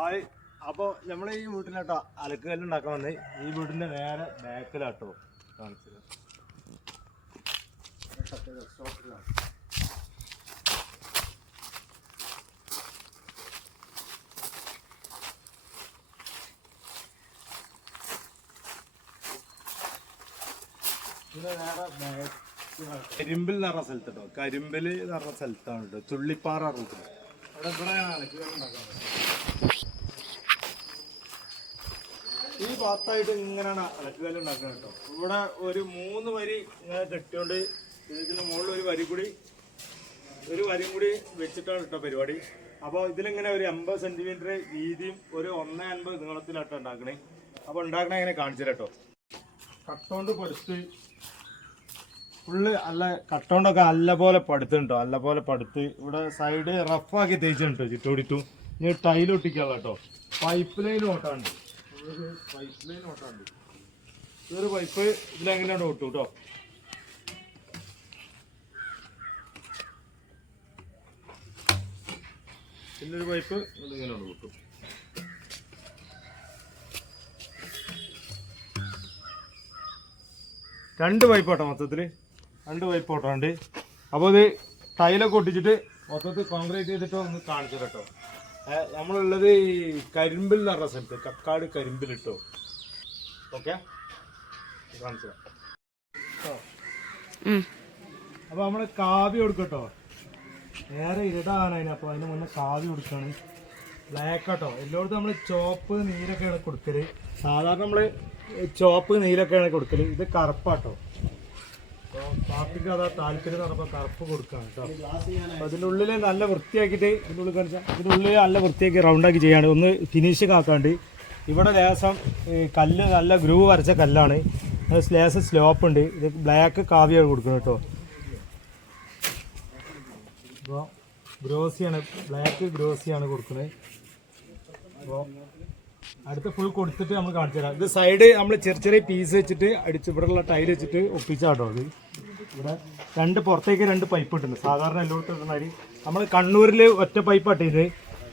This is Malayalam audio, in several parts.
ഹായ്. അപ്പോൾ നമ്മൾ ഈ വീട്ടിലാട്ടോ അലക്കുകല്ല് ഉണ്ടാക്കാൻ വന്നേ ഈ വീടിന്റെ നേരെ ബാക്കിലാട്ടോ കാണിച്ചത്. കരിമ്പിൽ എന്ന് സ്ഥലത്ത് കേട്ടോ കരിമ്പിൽ എന്ന് സ്ഥലത്താണ് കേട്ടോ ചുള്ളിപ്പാറ റൂട്ടിൽ അവിടെ ഇവിടെ ഈ ഭാഗത്തായിട്ട് ഇങ്ങനെയാണ് അലക്കുകല്ല് ഉണ്ടാക്കുന്നത് കേട്ടോ. ഇവിടെ ഒരു മൂന്ന് വരി ഇങ്ങനെ കെട്ടിയോണ്ട് ഇതിന് മുകളിൽ ഒരു വരി കൂടി ഒരു വരി കൂടി വെച്ചിട്ടാണ് കേട്ടോ പരിപാടി. അപ്പോൾ ഇതിലിങ്ങനെ ഒരു എൺപത് സെന്റിമീറ്റർ വീതിയും ഒരു ഒന്ന് അൻപത് നീളത്തിലാട്ടോ ഉണ്ടാക്കണേ. അപ്പോൾ ഉണ്ടാക്കണ ഇങ്ങനെ കാണിച്ചു കേട്ടോ. കട്ടോണ്ട് പൊടിച്ച് ഫുള്ള് നല്ല കട്ടോണ്ടൊക്കെ അല്ല പോലെ പടുത്തുണ്ടോ അല്ല പോലെ പടുത്ത്. ഇവിടെ സൈഡ് റഫാക്കി തേച്ചിട്ടുണ്ടോ ചുറ്റോടിട്ടും. ഇനി ടൈൽ ഒട്ടിക്കാനുള്ള കേട്ടോ. പൈപ്പ് ലൈൻ ഓട്ടാണ്ട് ഒരു പൈപ്പ് ലൈൻ ഓട്ടാണ്ട്. ഇതൊരു പൈപ്പ് ഇതിലെങ്ങനെയാണ് ഓട്ടു കേട്ടോ പിന്നൊരു പൈപ്പ് ഇതിങ്ങനെയാണ് ഓട്ടും. രണ്ട് പൈപ്പ് ഓട്ടോ മൊത്തത്തിൽ രണ്ട് പൈപ്പ് ഓട്ടമുണ്ട് അപ്പോൾ ഇത് ടൈലൊക്കെ ഒട്ടിച്ചിട്ട് മൊത്തത്തിൽ കോൺക്രീറ്റ് ചെയ്തിട്ടോ ഒന്ന് കാണിച്ചു കേട്ടോ നമ്മളുള്ളത് ഈ കരിമ്പിൽ എന്ന് പറഞ്ഞ സ്ഥലത്ത് കക്കാട് കരിമ്പിലിട്ടോ ഓക്കെ? കാണിച്ചു നമ്മൾ കാവ്യ കൊടുക്കട്ടോ വേറെ ഇരുടാണ് അതിന് അപ്പോൾ അതിന് മുന്നേ കാവ്യ കൊടുക്കാണ്. ബ്ലാക്ക് ആട്ടോ. എല്ലായിടത്തും നമ്മൾ ചോപ്പ് നീലൊക്കെയാണ് കൊടുക്കൽ. സാധാരണ നമ്മൾ ചോപ്പ് നീലൊക്കെയാണ് കൊടുക്കൽ. ഇത് കറുപ്പാട്ടോ. പാർട്ടിക്ക് അതാ താല്പര്യം പറഞ്ഞപ്പോൾ കറുപ്പ് കൊടുക്കാണ് കേട്ടോ അതിന്റെ ഉള്ളിൽ നല്ല വൃത്തിയാക്കിയിട്ട് ഇതിന്റെ ഉള്ളിൽ കാണിച്ചാൽ ഇതിന്റെ ഉള്ളിൽ നല്ല വൃത്തിയാക്കി റൗണ്ടാക്കി ചെയ്യാണ്. ഒന്ന് ഫിനിഷിങ് ആക്കാണ്ട് ഇവിടെ ലേസം കല്ല് നല്ല ഗ്രൂവ് വരച്ച കല്ലാണ്. ലേശം സ്ലോപ്പ് ഉണ്ട്. ഇത് ബ്ലാക്ക് കാവ്യാണ് കൊടുക്കുന്നത് കേട്ടോ അപ്പോൾ ഗ്രോസിയാണ് ബ്ലാക്ക് ഗ്രോസിയാണ് കൊടുക്കുന്നത്. അപ്പോൾ അടുത്ത ഫുൾ കൊടുത്തിട്ട് നമ്മൾ കാണിച്ചു തരാം. ഇത് സൈഡ് നമ്മൾ ചെറിയ ചെറിയ പീസ് വെച്ചിട്ട് അടിച്ച് ഇവിടെയുള്ള ടൈൽ വെച്ചിട്ട് ഒപ്പിച്ചാട്ടോ അത് ഇവിടെ രണ്ട് പുറത്തേക്ക് രണ്ട് പൈപ്പ് ഇട്ടുണ്ട് സാധാരണ എല്ലായിടത്തും ഇടുന്ന മാതിരി നമ്മൾ കണ്ണൂരിൽ ഒറ്റ പൈപ്പ് ഇത്.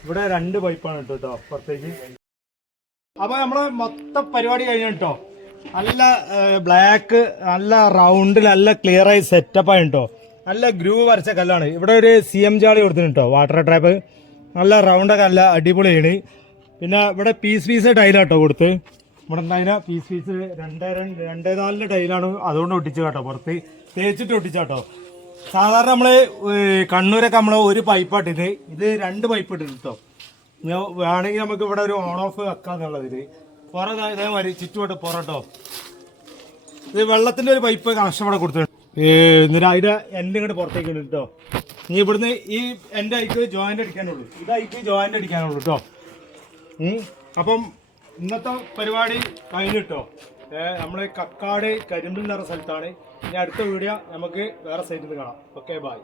ഇവിടെ രണ്ട് പൈപ്പാണ് ഇട്ടു കേട്ടോ പുറത്തേക്ക്. അപ്പോൾ നമ്മളെ മൊത്തം പരിപാടി കഴിഞ്ഞു കേട്ടോ നല്ല ബ്ലാക്ക് നല്ല റൗണ്ടിൽ നല്ല ക്ലിയർ ആയി സെറ്റപ്പ് ആയി കേട്ടോ നല്ല ഗ്രൂവ് വരച്ച കല്ലാണ്. ഇവിടെ ഒരു സി എം ജാളി കൊടുത്തിട്ടുണ്ട് കേട്ടോ വാട്ടർ ട്രാപ്പ് നല്ല റൗണ്ടൊക്കെ കല്ല അടിപൊളിയാണ്. പിന്നെ ഇവിടെ പീസ് പീസ് ടൈലാട്ടോ കൊടുത്ത്. ഇവിടെ ഉണ്ടായിരുന്ന പീസ് പീസ് രണ്ടേ രണ്ട് നാലിന്റെ ടൈലാണ് അതുകൊണ്ട് ഒട്ടിച്ചു കേട്ടോ പുറത്ത്. തേച്ചിട്ട് ഒട്ടിച്ചാട്ടോ. സാധാരണ നമ്മൾ കണ്ണൂരൊക്കെ നമ്മൾ ഒരു പൈപ്പാട്ടിട്ട് ഇത്. രണ്ട് പൈപ്പ് ഇട്ടിട്ട് കേട്ടോ. വേണമെങ്കിൽ നമുക്ക് ഇവിടെ ഒരു ഓൺ ഓഫ് വെക്കാന്നുള്ളതിൽ പുറ ഇതേമാതിരി ചുറ്റുവട്ട് പുറട്ടോ ഇത് വെള്ളത്തിന്റെ ഒരു പൈപ്പ് കണക്ഷൻ ഇവിടെ കൊടുത്തിട്ടുണ്ട്. എന്നിട്ട് അതിന്റെ എന്റെ ഇങ്ങോട്ട് പുറത്തേക്ക് ഇടും കേട്ടോ. ഇനി ഇവിടുന്ന് ഈ എന്റെ ഐക്ക് ജോയിന്റ് അടിക്കാനുള്ളൂ. ഇത് ഐക്ക് ജോയിന്റ് അടിക്കാനുള്ളൂ കേട്ടോ. അപ്പം ഇന്നത്തെ പരിപാടി കഴിഞ്ഞിട്ടോ? നമ്മളെ കക്കാട് കരിമ്പിൽ നിറ സ്ഥലത്താണ്. ഇനി അടുത്ത വീഡിയോ നമുക്ക് വേറെ സൈറ്റിൽ കാണാം. Okay bye